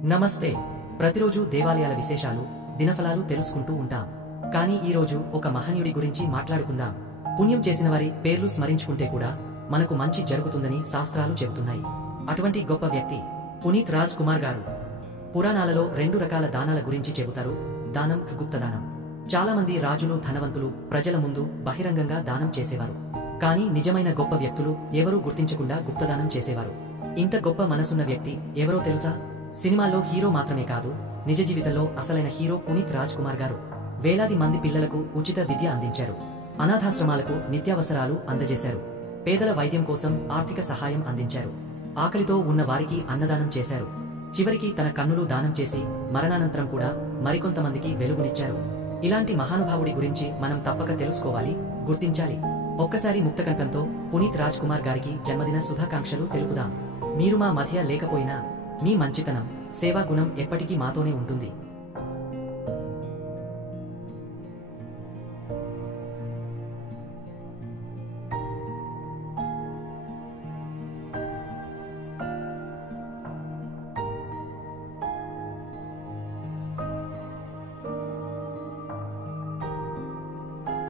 నమస్తే. ప్రతిరోజు దేవాలయాల విశేషాలు, దినఫలాలు తెలుసుకుంటూ ఉంటాం. కానీ ఈ రోజు ఒక మహనీయుడి గురించి మాట్లాడుకుందాం. పుణ్యం చేసిన వారి పేర్లు స్మరించుకుంటే కూడా మనకు మంచి జరుగుతుందని శాస్త్రాలు చెబుతున్నాయి. అటువంటి గొప్ప వ్యక్తి పునీత్ రాజ్ కుమార్ గారు. పురాణాలలో 2 రకాల దానాల గురించి చెబుతారు: దానం, గుప్తదానం. చాలా మంది రాజులు, ధనవంతులు ప్రజల ముందు బహిరంగంగా దానం చేసేవారు. కానీ నిజమైన గొప్ప వ్యక్తులు ఎవరూ గుర్తించకుండా గుప్తదానం చేసేవారు. ఇంత గొప్ప మనసున్న వ్యక్తి ఎవరో తెలుసా? సినిమాల్లో హీరో మాత్రమే కాదు, నిజ జీవితంలో అసలైన హీరో పునీత్ రాజ్ కుమార్ గారు. వేలాది మంది పిల్లలకు ఉచిత విద్య అందించారు. అనాథాశ్రమాలకు నిత్యావసరాలు అందజేశారు. పేదల వైద్యం కోసం ఆర్థిక సహాయం అందించారు. ఆకలితో ఉన్న వారికి అన్నదానం చేశారు. చివరికి తన కన్నులు దానం చేసి మరణానంతరం కూడా మరికొంతమందికి వెలుగునిచ్చారు. ఇలాంటి మహానుభావుడి గురించి మనం తప్పక తెలుసుకోవాలి, గుర్తించాలి. ఒక్కసారి ముక్తకంఠంతో పునీత్ రాజ్ కుమార్ గారికి జన్మదిన శుభాకాంక్షలు తెలుపుదాం. మీరు మా మధ్య లేకపోయినా మీ మంచితనం, సేవా గుణం ఎప్పటికీ మాతోనే ఉంటుంది.